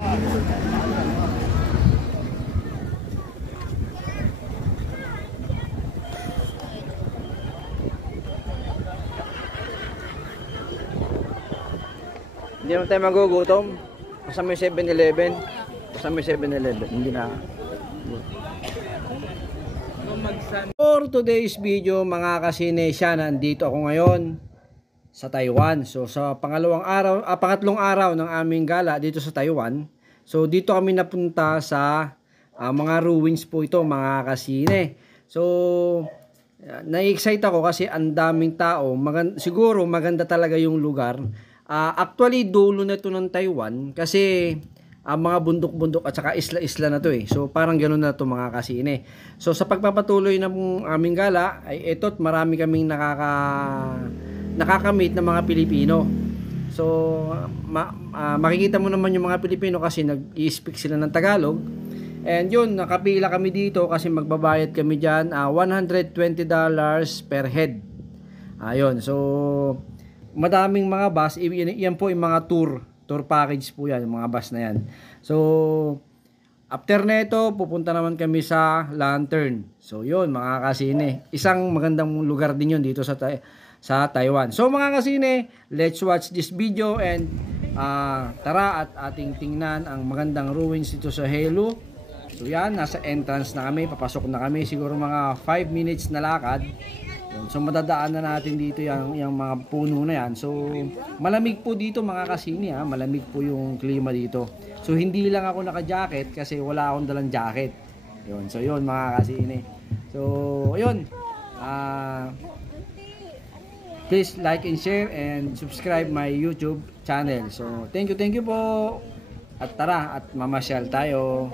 Hindi naman tayo magugutom. Basta may 7-Eleven. Basta may 7-Eleven. Hindi na. For today's video mga kasinesya, nandito ako ngayon sa Taiwan. So sa pangatlong araw ng aming gala dito sa Taiwan. So dito kami napunta sa mga ruins po ito mga kasine. So na-excite ako kasi ang daming tao. Siguro maganda talaga yung lugar. Actually dulo na ito ng Taiwan kasi mga bundok-bundok at saka isla-isla na to eh. So parang ganoon na to mga kasine. So sa pagpapatuloy ng aming gala ay ito't marami kaming nakakamit ng mga Pilipino. So makikita mo naman yung mga Pilipino kasi nag-i-speak sila ng Tagalog. And yun, nakapila kami dito kasi magbabayad kami dyan $120 per head. Ayun, so madaming mga bus, yan po yung mga tour package po yan, yung mga bus na yan. So after neto, pupunta naman kami sa Lantern. So yun mga kasine, isang magandang lugar din yun dito sa Taiwan. So mga kasine, let's watch this video and tara at ating tingnan ang magandang ruins dito sa Helu. So yan, nasa entrance na kami, papasok na kami, siguro mga 5 minutes na lakad. So madadaan na natin dito yung mga puno na yan. So malamig po dito mga kasini malamig po yung klima dito. So hindi lang ako naka-jacket kasi wala akong dalang jacket. Yun. So yun mga kasini. So yun. Please like and share and subscribe my YouTube channel. So thank you po. At tara at mamasyal tayo.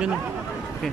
Yun. Okay.